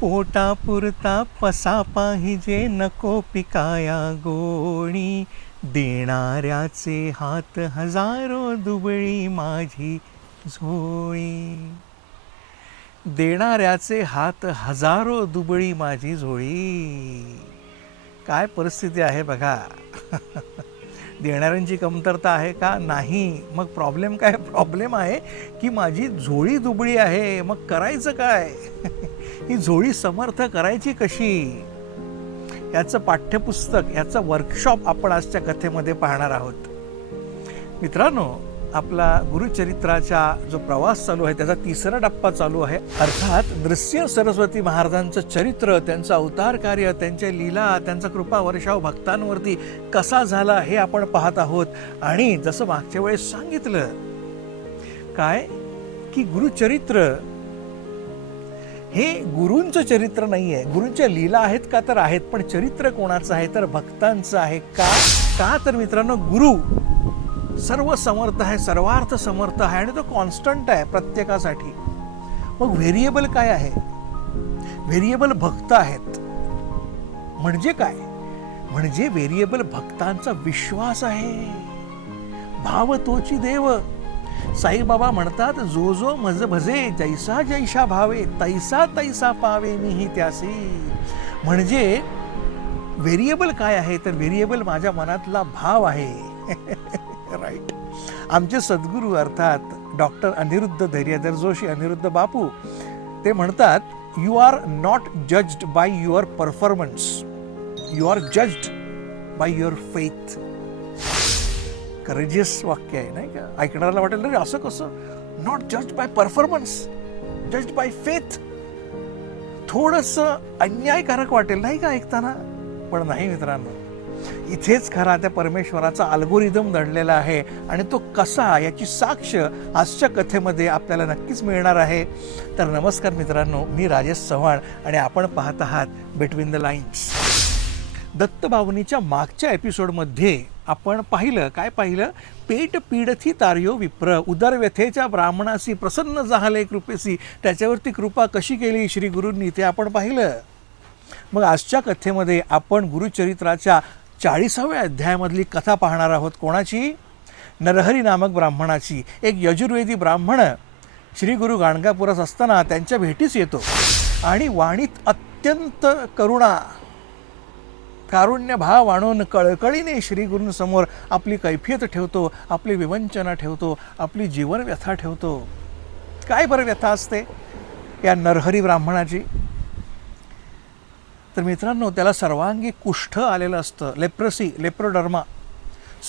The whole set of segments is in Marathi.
पोटा पुरता पसा पाहिजे नको पिकाया गोणी, देणाऱ्याचे हात हजारो दुबळी माझी झोळी. देणाऱ्याचे हात हजारो दुबळी माझी झोळी. काय परिस्थिती आहे बघा. देणाऱ्यांची कमतरता आहे का? नाही. मग प्रॉब्लेम काय? प्रॉब्लेम आहे की माझी झोळी दुबळी आहे. मग करायचं काय? ही झोळी समर्थ करायची कशी? याचं पाठ्यपुस्तक, याचं वर्कशॉप आपण आजच्या कथेमध्ये पाहणार आहोत. मित्रांनो, आपला गुरुचरित्राचा जो प्रवास चालू आहे त्याचा तिसरा टप्पा चालू आहे. अर्थात नृसिंह सरस्वती महाराजांचं चरित्र, त्यांचं अवतार कार्य, त्यांच्या लीला, त्यांचा कृपा वर्षाव भक्तांवरती कसा झाला हे आपण पाहत आहोत. आणि जसं मागच्या वेळेस सांगितलं काय की गुरुचरित्र हे गुरूंचं चरित्र नाही आहे. गुरूंच्या लीला आहेत का? तर आहेत. पण चरित्र कोणाचं आहे? तर भक्तांचं आहे. का तर मित्रांनो, गुरु सर्व समर्थ आहे, सर्वार्थ समर्थ आहे आणि तो कॉन्स्टंट आहे प्रत्येकासाठी. मग व्हेरिएबल काय आहे? व्हेरिएबल भक्त आहेत. म्हणजे काय? म्हणजे व्हेरिएबल भक्तांचा विश्वास आहे. भाव तोची देव. साईबाबा म्हणतात, जो जो मज भजे जैसा जैसा भावे, तैसा तैसा पावे मीही त्यासी. म्हणजे व्हेरिएबल काय आहे? तर व्हेरिएबल माझ्या मनातला भाव आहे. राईट. आमचे सद्गुरू अर्थात डॉक्टर अनिरुद्ध धैर्यधर जोशी, अनिरुद्ध बापू, ते म्हणतात, you are not judged by your performance, you are judged by your faith. Courageous वाक्य आहे नाही का? ऐकणाऱ्याला वाटेल रे असं कसं? Not judged by performance, judged by faith. थोडंसं अन्यायकारक वाटेल नाही का ऐकताना? पण नाही मित्रांनो, इथेच खरा त्या परमेश्वराचा अल्गोरिदम दडलेला आहे. आणि तो कसा, याची साक्ष आजच्या कथेमध्ये आपल्याला नक्कीच मिळणार आहे. तर नमस्कार मित्रांनो, मी राजेश चव्हाण आणि आपण पाहत आहात बिटवीन द लाईन्स. दत्तभावनीच्या मागच्या एपिसोडमध्ये आपण पाहिलं, काय पाहिलं? पेट पीडथी तार्यो विप्र, उदर व्यथेच्या ब्राह्मणाशी प्रसन्न झाले कृपेशी. त्याच्यावरती कृपा कशी केली श्री गुरूंनी ते आपण पाहिलं. मग आजच्या कथेमध्ये आपण गुरुचरित्राच्या 40व्या अध्यायामधली कथा पाहणार आहोत. कोणाची? नरहरी नामक ब्राह्मणाची. एक यजुर्वेदी ब्राह्मण श्री गुरु गाणगापुरात असताना त्यांच्या भेटीस येतो आणि वाणीत अत्यंत कारुण्य भाव आणून कळकळीने श्री गुरूंसमोर आपली कैफियत ठेवतो, आपली विवंचना ठेवतो, आपली जीवन व्यथा ठेवतो. काय बरं व्यथा असते या नरहरी ब्राह्मणाची? तर मित्रांनो, त्याला सर्वांगी कुष्ठ आलेलं असतं. लेप्रोसी, लेप्रोडर्मा.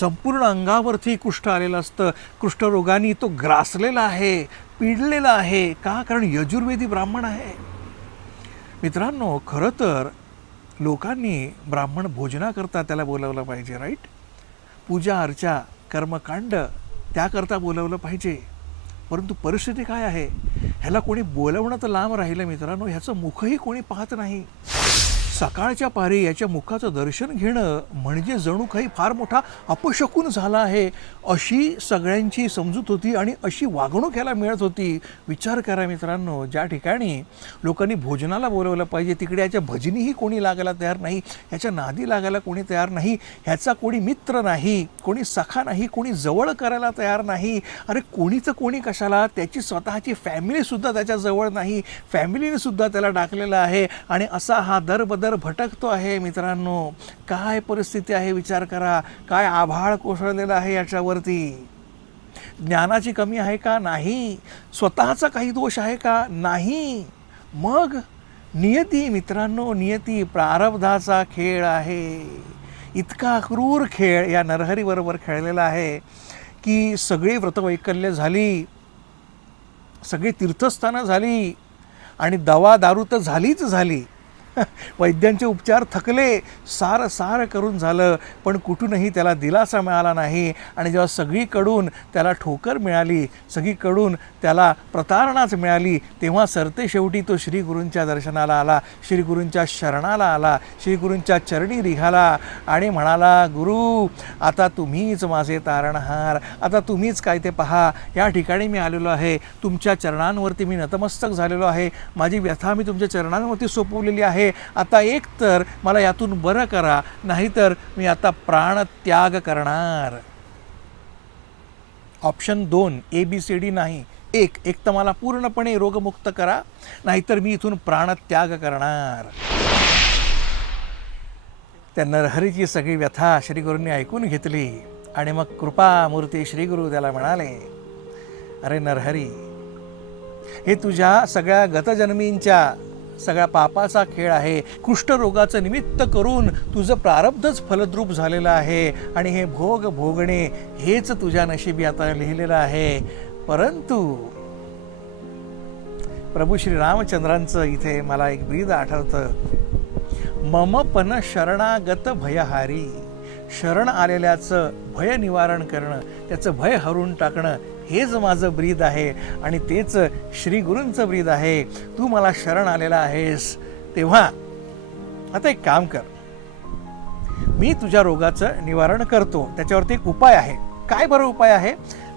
संपूर्ण अंगावरती कुष्ठ आलेलं असतं. कुष्ठरोगाने तो ग्रासलेला आहे, पिडलेला आहे. का? कारण यजुर्वेदी ब्राह्मण आहे. मित्रांनो, खरं तर लोकांनी ब्राह्मण भोजनाकरता त्याला बोलवलं पाहिजे. राईट. पूजा अर्चा कर्मकांड त्याकरता बोलवलं पाहिजे. परंतु परिस्थिती काय आहे? ह्याला कोणी बोलवणं तर लांब राहिलं मित्रांनो, ह्याचं मुखही कोणी पाहत नाही. सकाळच्या पारी याच्या मुखाचं दर्शन घेणं म्हणजे जणू काही फार मोठा अपशकुन झाला आहे, अशी सगळ्यांची समजूत होती आणि अशी वागणूक याला मिळत होती. विचार करा मित्रांनो, ज्या ठिकाणी लोकांनी भोजनाला बोलवलं पाहिजे तिकडे याच्या भजनीही कोणी लागायला तयार नाही, याच्या नादी लागायला कोणी तयार नाही, ह्याचा कोणी मित्र नाही, कोणी सखा नाही, कोणी जवळ करायला तयार नाही. अरे कोणीचं कोणी कशाला? त्याची स्वतःची फॅमिलीसुद्धा त्याच्या जवळ नाही, फॅमिलीने सुद्धा त्याला डाकलेलं आहे. आणि असा हा दरबदर भटकतो आहे. मित्रांनो, काय परिस्थिती आहे विचार करा. काय आभाळ कोसळलेलं आहे याच्यावरती. ज्ञानाची कमी आहे का? नाही. स्वतःचा काही दोष आहे का? नाही. मग नियती मित्रांनो, नियती प्रारब्धाचा खेळ आहे. इतका क्रूर खेळ या नरहरीबरोबर खेळलेला आहे की सगळी व्रतवैकल्य झाली, सगळी तीर्थस्थानं झाली आणि दवा दारू तर झालीच झाली. वैद्यांचे उपचार थकले, सार करून झालं, पण कुठूनही त्याला दिलासा मिळाला नाही. आणि जेव्हा सगळीकडून त्याला ठोकर मिळाली, सगळीकडून त्याला प्रतारणाच मिळाली, तेव्हा सरते शेवटी तो श्री गुरूंच्या दर्शनाला आला, श्री गुरूंच्या शरणाला आला, श्री गुरूंच्या चरणी निघाला आणि म्हणाला, गुरु आता तुम्हीच माझे तारणहार, आता तुम्हीच काय ते पहा, या ठिकाणी मी आलेलो आहे, तुमच्या चरणांवरती मी नतमस्तक झालेलो आहे, माझी व्यथा मी तुमच्या चरणांवरती सोपवलेली आहे. आता एक तर मला यातून बरं करा, नाहीतर मी आता प्राणत्याग करणार. ऑप्शन 2 ABCD नाही, एक तर मला पूर्णपणे रोगमुक्त करा, नाहीतर मी इथून प्राणत्याग करणार. त्या नरहरीची सगळी व्यथा श्रीगुरूंनी ऐकून घेतली आणि मग कृपामूर्ती श्रीगुरू त्याला म्हणाले, अरे नरहरी, हे तुझ्या सगळ्या गतजन्मींच्या सगळ्या पापाचा खेळ आहे. कुष्ठरोगाचं निमित्त करून तुझं प्रारब्धच फलद्रूप झालेलं आहे आणि हे भोग भोगणे हेच तुझ्या नशिबी आता लिहिलेलं आहे. परंतु प्रभू श्री रामचंद्रांचं इथे मला एक ब्रीद आठवतं, मम पण शरणागत भयहारी. शरण आलेल्याचं भय निवारण करणं, त्याचं भय हरून टाकणं हेच माझं ब्रीद आहे आणि तेच श्री गुरूंचं ब्रीद आहे. तू मला शरण आलेला आहेस, तेव्हा आता एक काम कर, मी तुझ्या रोगाचं निवारण करतो. त्याच्यावरती एक उपाय आहे. काय बरं उपाय आहे?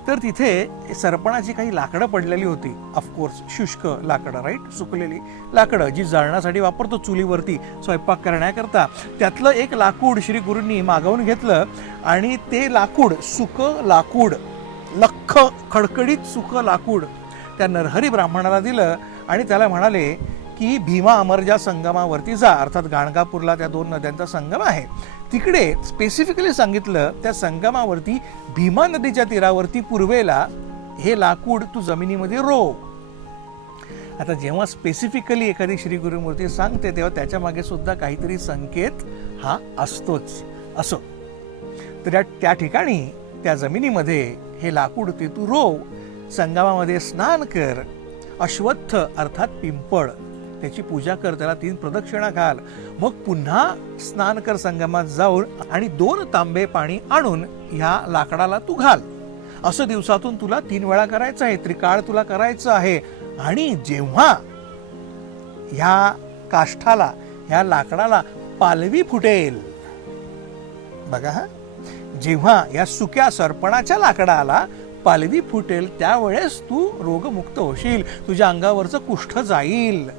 तर तिथे सरपणाची काही लाकडं पडलेली होती, ऑफकोर्स शुष्क लाकडं, राईट, सुकलेली लाकडं जी जाळण्यासाठी वापरतो चुलीवरती स्वयंपाक करण्याकरता. त्यातलं एक लाकूड श्री गुरूंनी मागवून घेतलं आणि ते लाकूड, सुकं लाकूड, लख्ख खडखडीत सुकं लाकूड त्या नरहरी ब्राह्मणाला दिलं आणि त्याला म्हणाले की भीमा अमरजा संगमावरती जा. अर्थात गाणगापूरला त्या 2 नद्यांचा संगम आहे, तिकडे स्पेसिफिकली सांगितलं त्या संगमावरती भीमा नदीच्या तीरावरती पूर्वेला हे लाकूड तू जमिनीमध्ये रोव. आता जेव्हा स्पेसिफिकली एखादी श्री गुरुमूर्ती सांगते तेव्हा त्याच्या मागे सुद्धा काहीतरी संकेत हा असतोच. असो तर त्या ठिकाणी त्या जमिनीमध्ये हे लाकूड ते तू रोव, संगमामध्ये स्नान कर, अश्वत्थ अर्थात पिंपळ त्याची पूजा कर, त्याला 3 प्रदक्षिणा घाल, मग पुन्हा स्नान कर संगमात जाऊन आणि 2 तांबे पाणी आणून ह्या लाकडाला तू घाल. असं दिवसातून तुला 3 वेळा करायचं आहे, त्रिकाळ तुला करायचं आहे. आणि जेव्हा ह्या काष्ठाला, ह्या लाकडाला पालवी फुटेल, बघा हा, जेव्हा या सुक्या सरपणाच्या लाकडाला पालवी फुटेल त्यावेळेस तू रोगमुक्त होशील, तुझ्या अंगावरचं कुष्ठ जाईल.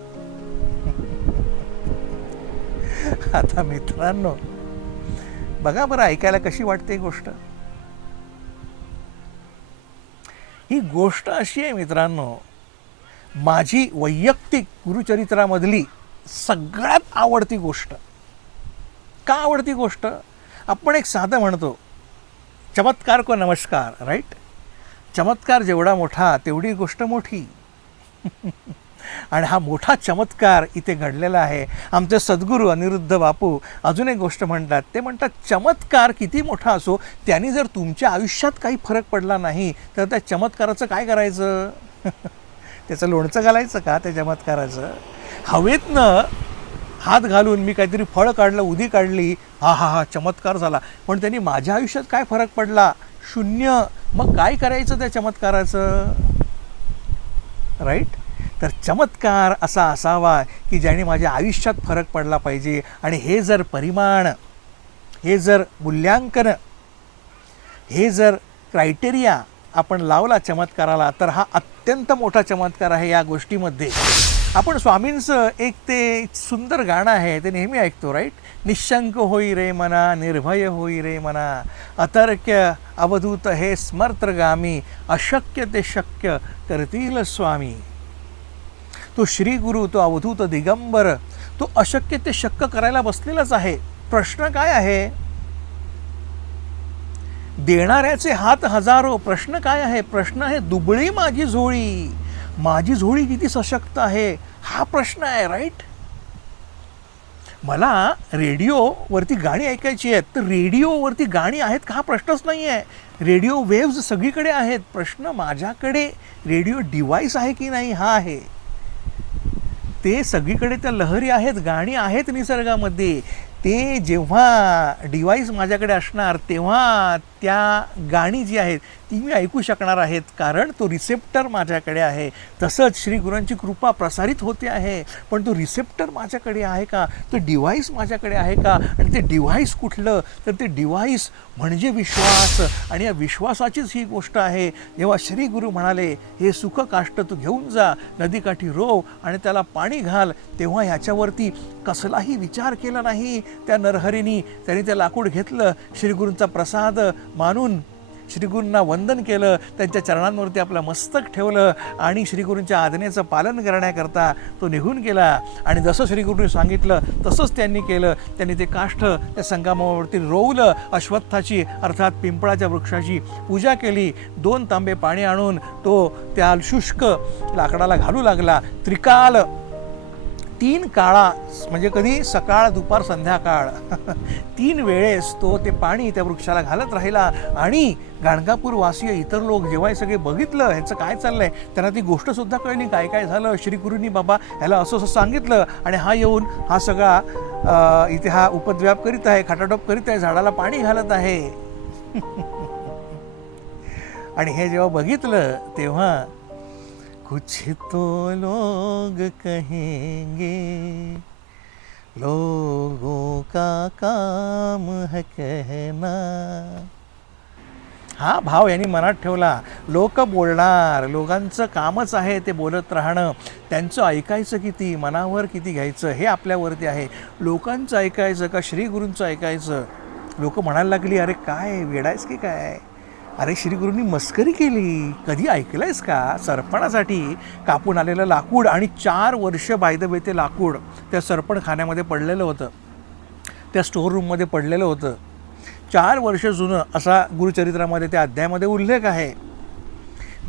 आता मित्रांनो बघा बरं, ऐकायला कशी वाटते गोष्ट. ही गोष्ट अशी आहे मित्रांनो, माझी वैयक्तिक गुरुचरित्रामधली सगळ्यात आवडती गोष्ट. का आवडती गोष्ट? आपण एक साधं म्हणतो, चमत्कार को नमस्कार, राईट. चमत्कार जेवढा मोठा तेवढी गोष्ट मोठी. आणि हा मोठा चमत्कार इथे घडलेला आहे. आमचे सद्गुरू अनिरुद्ध बापू अजून एक गोष्ट म्हणतात, ते म्हणतात चमत्कार किती मोठा असो, त्यांनी जर तुमच्या आयुष्यात काही फरक पडला नाही तर त्या चमत्काराचं काय करायचं? त्याचं लोणचं घालायचं का त्या चमत्काराचं? हवेतनं हात घालून मी काहीतरी फळ काढलं, उदी काढली, हा हा हा चमत्कार झाला, पण त्यांनी माझ्या आयुष्यात काय फरक पडला? शून्य. मग काय करायचं त्या चमत्काराचं? राईट. तर चमत्कार असा असावा की ज्याने माझ्या आयुष्यात फरक पडला पाहिजे. आणि हे जर परिमाण, हे जर मूल्यांकन, हे जर क्रायटेरिया आपण लावला चमत्काराला, तर हा अत्यंत मोठा चमत्कार आहे या गोष्टीमध्ये. आपण स्वामींचं एक ते सुंदर गाणं आहे, ते नेहमी ऐकतो, राईट. निशंक होई रे मना, निर्भय होई रे मना, अतर्क्य अवधूत हे स्मर्त्रगामी, अशक्य ते शक्य करतील स्वामी. तो श्री गुरु, तो अवधूत दिगंबर, तो अशक्य ते शक्य करायला बसलेलाच आहे. प्रश्न काय आहे? देणाऱ्याचे हात हजारो. प्रश्न काय आहे? प्रश्न आहे दुबळी माझी झोळी, माझी झोळी किती सशक्त आहे, हा प्रश्न आहे, राईट. मला रेडिओवरती गाणी ऐकायची आहेत, तर रेडिओवरती गाणी आहेत का हा प्रश्नच नाही आहे. रेडिओ वेव्ज सगळीकडे आहेत. प्रश्न माझ्याकडे रेडिओ डिव्हाइस आहे की नाही हा आहे. ते सगळीकडे त्या लहरी आहेत, गाणी आहेत निसर्गामध्ये. ते जेव्हा डिव्हाइस माझ्याकडे असणार तेव्हा त्या गाणी जी आहेत ती मी ऐकू शकणार आहेत, कारण तो रिसेप्टर माझ्याकडे आहे. तसंच श्री गुरूंची कृपा प्रसारित होते आहे, पण तो रिसेप्टर माझ्याकडे आहे का, तो डिव्हाइस माझ्याकडे आहे का? आणि ते डिव्हाइस कुठलं, तर ते डिव्हाइस म्हणजे विश्वास. आणि या विश्वासाचीच ही गोष्ट आहे. जेव्हा श्री गुरु म्हणाले, हे सुख काष्ट तू घेऊन जा, नदीकाठी रोव आणि त्याला पाणी घाल, तेव्हा ह्याच्यावरती कसलाही विचार केला नाही त्या नरहरीनी. त्यांनी ते लाकूड घेतलं, श्रीगुरूंचा प्रसाद मानून श्रीगुरूंना वंदन केलं, त्यांच्या चरणांवरती आपलं मस्तक ठेवलं आणि श्रीगुरूंच्या आज्ञेचं पालन करण्याकरता तो निघून गेला. आणि जसं श्रीगुरूंनी सांगितलं तसंच त्यांनी केलं. त्यांनी ते काष्ठ त्या संगमावरती रोवलं, अश्वत्थाची अर्थात पिंपळाच्या वृक्षाची पूजा केली. 2 तांबे पाणी आणून तो त्या शुष्क लाकडाला घालू लागला. त्रिकाल 3 काळा, म्हणजे कधी सकाळ दुपार संध्याकाळ 3 वेळेस तो ते पाणी त्या वृक्षाला घालत राहिला. आणि गाणगापूर वासीय इतर लोक जेव्हा हे सगळे बघितलं ह्याचं काय चाललंय, त्यांना ती गोष्टसुद्धा कळली काय काय झालं. श्रीगुरूंनी बाबा ह्याला असं असं सांगितलं आणि हा येऊन हा सगळा इथे हा उपद्व्याप करीत आहे, खटाटोप करीत आहे, झाडाला पाणी घालत आहे. आणि हे जेव्हा बघितलं तेव्हा कुछ तो लोग कहेंगे, लोगों का काम है कहना. हा भाव यांनी मनात ठेवला. लोक बोलणार, लोकांचं कामच आहे ते बोलत राहणं. त्यांचं ऐकायचं किती, मनावर किती घ्यायचं हे आपल्यावरती आहे. लोकांचं ऐकायचं का श्रीगुरूंचं ऐकायचं? लोक म्हणायला लागली, अरे काय वेडायस की काय, अरे श्रीगुरूंनी मस्करी केली, कधी ऐकलंयस का? सरपणासाठी कापून आलेलं लाकूड आणि 4 वर्ष बायदबे ते लाकूड त्या सरपणखान्यामध्ये पडलेलं होतं, त्या स्टोअर रूममध्ये पडलेलं होतं. 4 वर्ष जुनं असा गुरुचरित्रामध्ये त्या अध्यायामध्ये उल्लेख आहे.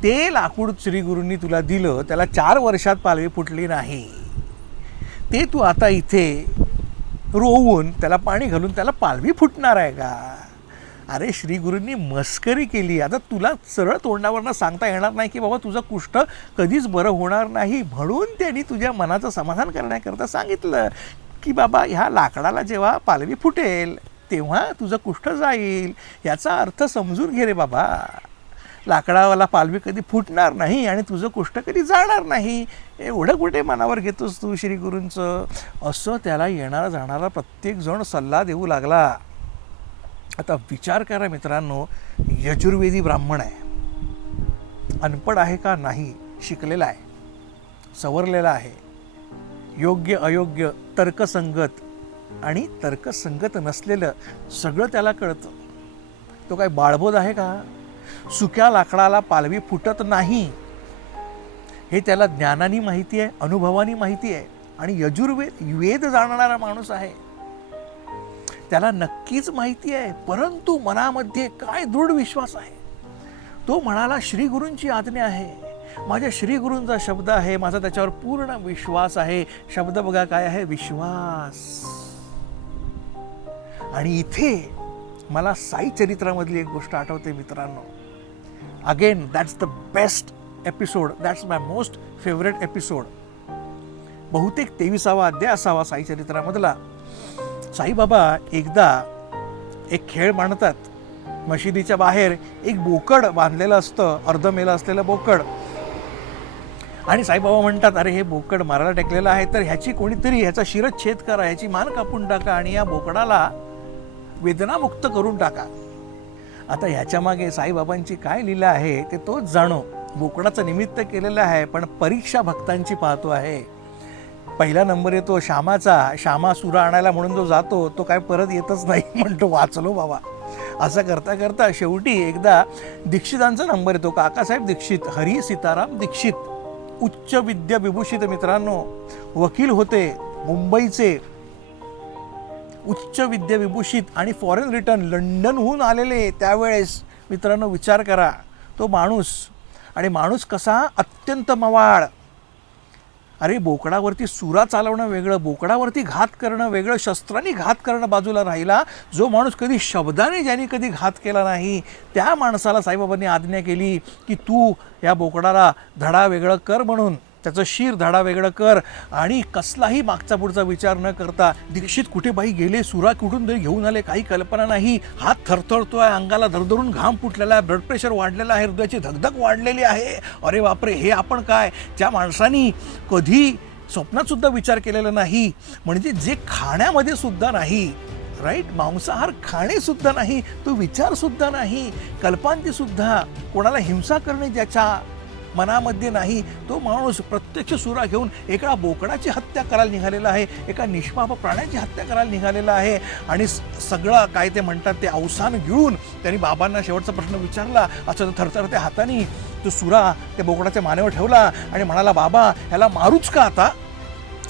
ते लाकूड श्रीगुरूंनी तुला दिलं, त्याला 4 वर्षात पालवी फुटली नाही. ते तू आता इथे रोवून त्याला पाणी घालून त्याला पालवी फुटणार आहे का? अरे श्रीगुरूंनी मस्करी केली. आता तुला सरळ तोंडावरनं सांगता येणार नाही की बाबा तुझं कुष्ठ कधीच बरं होणार नाही, म्हणून त्यांनी तुझ्या मनाचं समाधान करण्याकरता सांगितलं की बाबा ह्या लाकडाला जेव्हा पालवी फुटेल तेव्हा तुझं कुष्ठ जाईल. याचा अर्थ समजून घे रे बाबा, लाकडावाला पालवी कधी फुटणार नाही आणि तुझं कुष्ठ कधी जाणार नाही. एवढं कुठे मनावर घेतोस तू श्रीगुरूंचं? असं त्याला येणारा जाणारा प्रत्येकजण सल्ला देऊ लागला. आता विचार करा मित्रांनो, यजुर्वेदी ब्राह्मण आहे, अनपढ आहे का? नाही, शिकलेला आहे, सवरलेला आहे, योग्य अयोग्य तर्कसंगत आणि तर्कसंगत नसलेलं सगळं त्याला कळतं. तो काय बाळबोध आहे का? सुक्या लाकडाला पालवी फुटत नाही हे त्याला ज्ञानाने माहिती आहे, अनुभवाने माहिती आहे. आणि यजुर्वेद वेद जाणणारा माणूस आहे, त्याला नक्कीच माहिती आहे. परंतु मनामध्ये काय दृढ विश्वास आहे. तो म्हणाला श्रीगुरूंची आज्ञा आहे, माझ्या श्रीगुरूंचा शब्द आहे, माझा त्याच्यावर पूर्ण विश्वास आहे. शब्द बघा काय आहे, विश्वास. आणि इथे मला साई चरित्रामधली एक गोष्ट आठवते मित्रांनो. Again that's the best episode, that's my most favourite episode. बहुतेक 23वा अध्याय असावा साई चरित्रामधला. साईबाबा एकदा एक खेळ मांडतात. मशिदीच्या बाहेर एक बोकड बांधलेलं असतं, अर्धमेलं असलेलं बोकड. आणि साईबाबा म्हणतात, अरे हे बोकड मारायला टेकलेलं आहे, तर ह्याची कोणीतरी ह्याचा शिरच्छेद करा, ह्याची मान कापून टाका आणि या बोकडाला वेदनामुक्त करून टाका. आता ह्याच्या मागे साईबाबांची काय लीला आहे ते तोच जाणो. बोकडाचं निमित्त केलेलं आहे, पण परीक्षा भक्तांची पाहतो आहे. पहिला नंबर येतो श्यामाचा. श्यामा सुरा आणायला म्हणून जो जातो तो काय परत येतच नाही, म्हणतो वाचलो बाबा. असं करता करता शेवटी एकदा दीक्षितांचा नंबर येतो. काकासाहेब दीक्षित, हरी सीताराम दीक्षित, उच्च विद्या विभूषित मित्रांनो, वकील होते मुंबईचे, उच्च विद्या विभूषित आणि फॉरेन रिटर्न लंडनहून आलेले त्यावेळेस. मित्रांनो विचार करा तो माणूस, आणि माणूस कसा, अत्यंत मवाळ. अरे बोकडावरती सुरा चालवणं वेगळं, बोकडावरती घात करणं वेगळं, शस्त्राने घात करणं बाजूला राहिला. जो माणूस कधी शब्दाने ज्याने कधी घात केला नाही त्या माणसाला साईबाबांनी आज्ञा केली की तू या बोकडाला धडा वेगळं कर म्हणून. त्याचं शिर धडा वेगळं कर आणि कसलाही मागचा पुढचा विचार न करता दीक्षित कुठे बाई गेले, सुरा कुठून तरी घेऊन आले, काही कल्पना नाही. हात थरथरतोय, अंगाला धरधरून घाम फुटलेला आहे, ब्लड प्रेशर वाढलेला आहे, हृदयाची धगधग वाढलेली आहे. अरे बापरे, हे आपण काय, ज्या माणसानी कधी स्वप्नात सुद्धा विचार केलेला नाही, म्हणजे जे खाण्यामध्ये सुद्धा नाही, राईट, मांसाहार खाणे सुद्धा नाही, तो विचार सुद्धा नाही, कल्पांती सुद्धा, कोणाला हिंसा करणे ज्याच्या मनामध्ये नाही, तो माणूस प्रत्यक्ष सुरा घेऊन एका बोकडाची हत्या करायला निघालेला आहे, एका निष्पाप प्राण्याची हत्या करायला निघालेला आहे. आणि सगळं काय ते म्हणतात ते अवसान गिळून त्यांनी बाबांना शेवटचा प्रश्न विचारला. असं थरथरत्या हाताने तो सुरा त्या बोकडाच्या मानेवर ठेवला आणि म्हणाला, बाबा ह्याला मारूच का आता?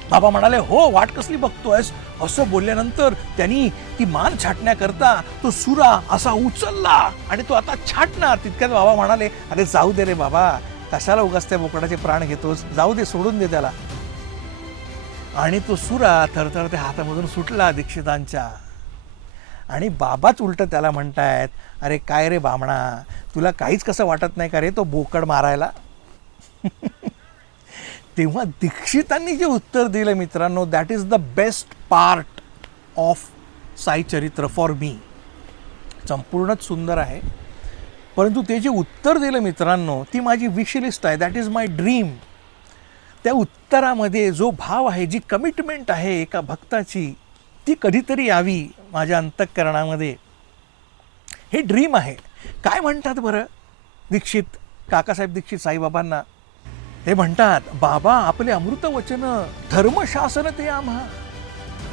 बाबा म्हणाले, हो, वाट कसली बघतोयस? असं बोलल्यानंतर त्यांनी ती मान छाटण्याकरता तो सुरा असा उचलला आणि तो आता छाटणार. तितक्यात बाबा म्हणाले, अरे जाऊ दे रे बाबा, कशाला उगाच त्या बोकडाचे प्राण घेतोस, जाऊ दे, सोडून दे त्याला. आणि तो सुरा थरथरत्या हातामधून सुटला दीक्षितांच्या. आणि बाबाच उलट त्याला म्हणतायत, अरे काय रे बामणा, तुला काहीच कसं वाटत नाही का रे तो बोकड मारायला? तेव्हा दीक्षितांनी जे उत्तर दिलं मित्रांनो, that is the best part of Sai चरित्र फॉर मी. संपूर्णच सुंदर आहे, परंतु ते जे उत्तर दिलं मित्रांनो, ती माझी विश लिस्ट आहे, दॅट इज माय ड्रीम. त्या उत्तरामध्ये जो भाव आहे, जी कमिटमेंट आहे एका भक्ताची, ती कधीतरी यावी माझ्या अंतःकरणामध्ये. हे ड्रीम आहे. काय म्हणतात बरं दीक्षित, काकासाहेब दीक्षित साईबाबांना? ते म्हणतात, बाबा आपले अमृत वचन धर्मशासन ते आम्हा,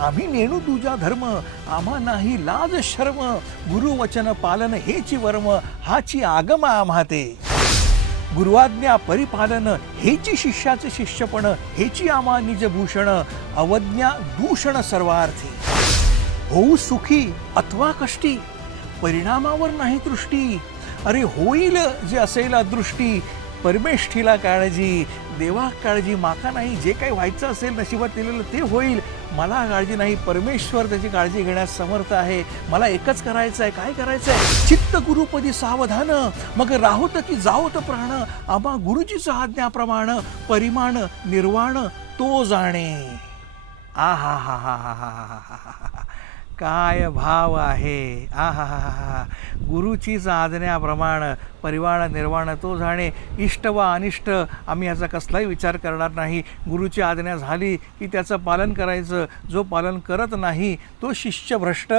आम्ही नेणू तुझा धर्म, आम्हा नाही लाज शर्म, गुरुवचन पालन हेची वर्म, हाची आगम आम्हा ते, गुरुआज्ञा परिपालन हेची शिष्याचे शिष्यपण, हेची आम्हा निजभूषण, अवज्ञा दूषण सर्वार्थी, होऊ सुखी अथवा कष्टी, परिणामावर नाही दृष्टी, अरे होईल जे असेल अदृष्टी, परमेष्ठीला काळजी, देवा काळजी, माका नाही, जे काही व्हायचं असेल नशिबात दिलेलं ते होईल, मला काळजी नाही, परमेश्वर त्याची काळजी घेण्यास समर्थ आहे. मला एकच करायचं आहे. काय करायचं आहे? चित्त गुरुपदी सावधान, मग राहोत की जाओत प्राण, आम्हा गुरुचीच आज्ञाप्रमाण, परिमाण निर्वाण तो जाणे. आ हा हा हा हा हा हा हा, काय भाव आहे! आ हा हा हा, गुरुचीच आज्ञाप्रमाण, परिवार निर्वाण तो जाणे. इष्ट व अनिष्ट आम्ही याचा कसलाही विचार करणार नाही. गुरुची आज्ञा झाली की त्याचं पालन करायचं. जो पालन करत नाही तो शिष्य भ्रष्ट,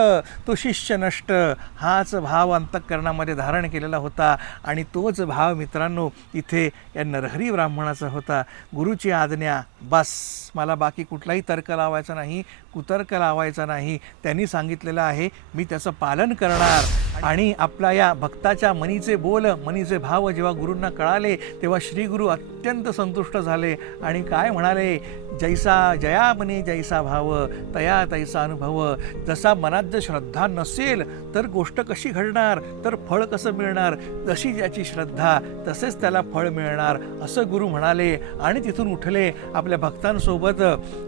तो शिष्य नष्ट. हाच भाव अंतःकरणामध्ये धारण केलेला होता आणि तोच भाव मित्रांनो इथे या नरहरी ब्राह्मणाचा होता. गुरुची आज्ञा बस, मला बाकी कुठलाही तर्क लावायचा नाही, कुतर्क लावायचा नाही. त्यांनी सांगितलेलं आहे, मी त्याचं पालन करणार. आणि आपल्या या भक्ताच्या मनीचे बोल, मनीचे भाव जेव्हा गुरूंना कळाले तेव्हा श्री गुरु अत्यंत संतुष्ट झाले आणि काय म्हणाले, जैसा जया मने जैसा भाव, तया तैसा अनुभव. जसा मनात जर श्रद्धा नसेल तर गोष्ट कशी घडणार, तर फळ कसं मिळणार? जशी ज्याची श्रद्धा तसेच त्याला फळ मिळणार, असं गुरु म्हणाले. आणि तिथून उठले, आपल्या भक्तांसोबत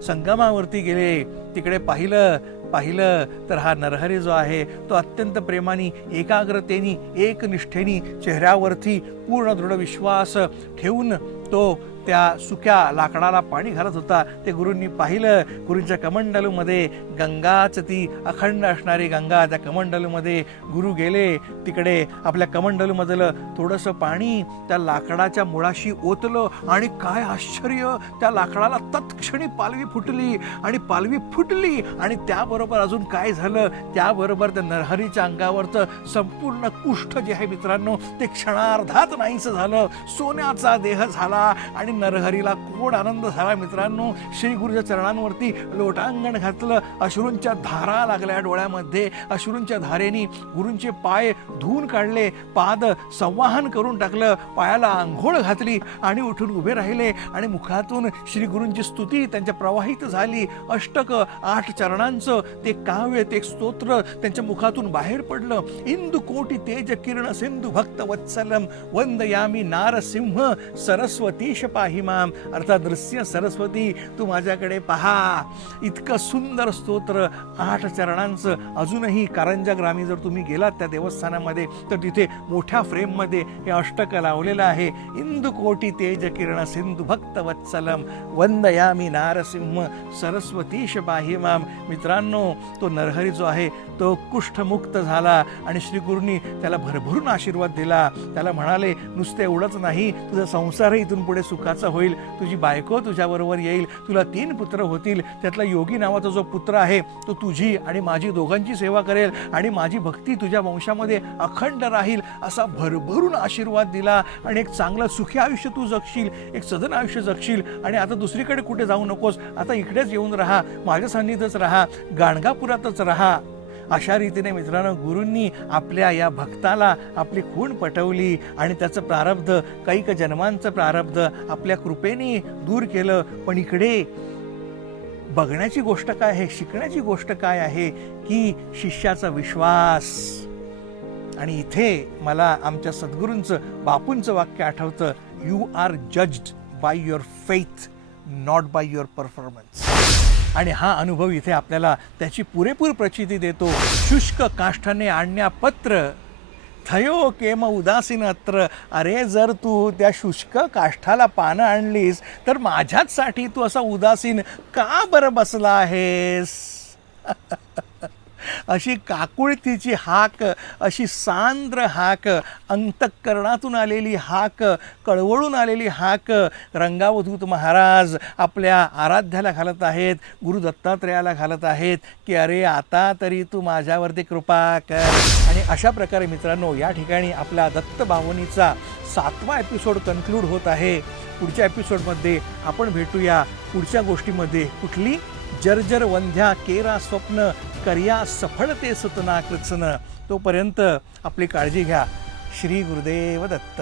संगमावरती गेले. तिकडे पाहिलं तर हा नरहरी जो आहे तो अत्यंत प्रेमाने, एकाग्रतेने, एकनिष्ठेने, चेहऱ्यावरती पूर्ण दृढ विश्वास ठेवून तो त्या सुक्या लाकडाला पाणी घालत होता. ते गुरूंनी पाहिलं. गुरूंच्या कमंडलूमध्ये गंगाच, ती अखंड असणारी गंगा, त्या कमंडलूमध्ये गुरु गेले. तिकडे आपल्या कमंडलूमधलं थोडंसं पाणी त्या लाकडाच्या मुळाशी ओतलं आणि काय आश्चर्य, त्या लाकडाला तत्क्षणी पालवी फुटली. आणि पालवी फुटली आणि त्याबरोबर अजून काय झालं, त्याबरोबर त्या नरहरीच्या अंगावरचं संपूर्ण कुष्ठ जे आहे मित्रांनो ते क्षणार्धात नाहीसं झालं. सोन्याचा देह झाला आणि नरहरीला कोण आनंद झाला मित्रांनो. श्री गुरुच्या चरणांवरती लोटांगण घातलं. अश्रूंच्या धारा लागल्या डोळ्यामध्ये. अश्रूंच्या धारेने गुरूंचे पाय धुवून काढले, पाद संवाहन करून टाकलं, पायाला आंघोळ घातली आणि उठून उभे राहिले. आणि मुखातून श्री गुरूंची स्तुती त्यांच्या प्रवाहित झाली. अष्टक 8 चरणांचं ते काव्य, ते स्तोत्र त्यांच्या मुखातून बाहेर पडलं. इंदु कोटी तेज किरण सिंधु भक्त वत्सलम, वंदयामी नारसिंह सरस्वतीश पाही माम, अर्थात नृसिंह सरस्वती तू माझ्याकडे पहा. इतकं सुंदर स्तोत्र 8 चरणांचं. अजूनही कारंजा ग्रामी जर तुम्ही गेलात त्या देवस्थानामध्ये तर तिथे मोठ्या फ्रेममध्ये हे अष्टक लावलेलं आहे. इंदुकोटी तेज किरण सिंधू भक्त वत्सलम वंदयामी नारसिंह सरस्वतीश पाही माम. मित्रांनो, तो नरहरी जो आहे तो कुष्ठमुक्त झाला आणि श्री गुरूंनी त्याला भरभरून आशीर्वाद दिला. त्याला म्हणाले, नुसते एवढंच नाही, तुझा संसारही इथून पुढे सुखाचा होईल, तुझी बायको तुझ्याबरोबर येईल, तुला 3 पुत्र होतील, त्यातला योगी नावाचा जो पुत्र आहे तो तुझी आणि माझी दोघांची सेवा करेल आणि माझी भक्ती तुझ्या वंशामध्ये अखंड राहील, असा भरभरून आशीर्वाद दिला. आणि एक चांगलं सुखी आयुष्य तू जगशील, एक सदन आयुष्य जगशील आणि आता दुसरीकडे कुठे जाऊ नकोस, आता इकडेच येऊन राहा, माझ्या सान्निध्यच राहा, गाणगापुरातच राहा. अशा रीतीने मित्रांनो गुरूंनी आपल्या या भक्ताला आपली खूण पटवली आणि त्याचं प्रारब्ध, कैक जन्मांचं प्रारब्ध आपल्या कृपेने दूर केलं. पण इकडे बघण्याची गोष्ट काय आहे, शिकण्याची गोष्ट काय आहे की शिष्याचा विश्वास. आणि इथे मला आमच्या सद्गुरूंचं, बापूंचं वाक्य आठवतं, you are judged by your faith not by your performance. आणि हा अनुभव इथे आपल्याला त्याची पुरेपूर प्रचिती देतो. शुष्क काष्ठाने आणण्या पत्र थयो केम उदासीन अत्र. अरे, जर तू त्या शुष्क काष्ठाला पानं आणलीस तर माझ्याचसाठी तू असा उदासीन का बरं बसला आहेस? अशी काकुळतीची हाक, अशी सांद्र हाक, अंतःकरणातून आलेली हाक, कळवळून आलेली हाक रंगावधूत महाराज आपल्या आराध्याला घालत आहेत, गुरु दत्तात्रेयाला घालत आहेत की अरे आता तरी तू माझ्यावरती कृपा कर. आणि अशा प्रकारे मित्रांनो या ठिकाणी आपला दत्त भावनीचा 7वा एपिसोड कन्क्लूड होत आहे. पुढच्या एपिसोडमध्ये आपण भेटूया पुढच्या गोष्टीमध्ये. कुठली? जर्जर वंध्या केरा स्वप्न कर्या सफळते सुतना कृत्सन. तोपर्यंत आपली काळजी घ्या. श्री गुरुदेव दत्त.